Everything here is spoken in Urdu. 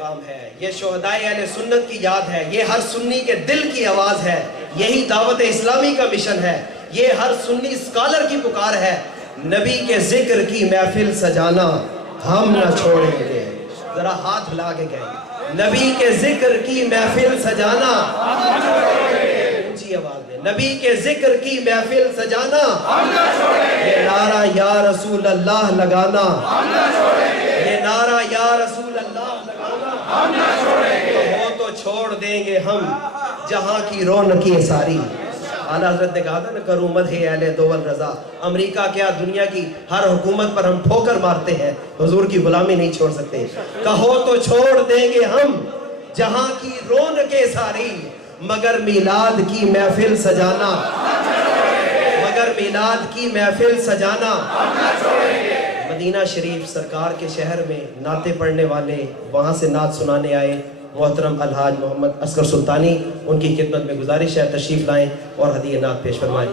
ہے، یہ شہدائے اہل سنت کی یاد ہے، یہ ہر سنی کے دل کی آواز ہے، یہی دعوت اسلامی کا مشن ہے، یہ ہر سنی اسکالر کی پکار ہے۔ نبی کے ذکر کی محفل سجانا ہم نہ چھوڑیں گے، ذرا ہاتھ ہلا کے کہیں نبی کے ذکر کی محفل سجانا ہم نہ چھوڑیں گے، اونچی آواز میں نبی کے ذکر کی محفل سجانا ہم نہ چھوڑیں گے، یہ نعرہ یا رسول اللہ لگانا ہم نہ چھوڑیں گے، یہ نعرہ یا رسول اللہ لگانا ہم نہ چھوڑیں گے، وہ تو چھوڑ دیں گے ہم جہاں کی رونقیں ساری۔ اعلیٰ حضرت نے کہا تھا نا کروں مدح اہل دول رضا، امریکہ کیا دنیا کی ہر حکومت پر ہم ٹھوکر مارتے ہیں، حضور کی غلامی نہیں چھوڑ سکتے۔ کہو تو چھوڑ دیں گے ہم جہاں کی رونقیں ساری، مگر میلاد کی محفل سجانا مگر میلاد کی محفل سجانا مدینہ شریف سرکار کے شہر میں نعتیں پڑھنے والے وہاں سے نعت سنانے آئے محترم الحاج محمد اصغر سلطانی، ان کی خدمت میں گزارش ہے تشریف لائیں اور ہدیہ نعت پیش فرمائیں۔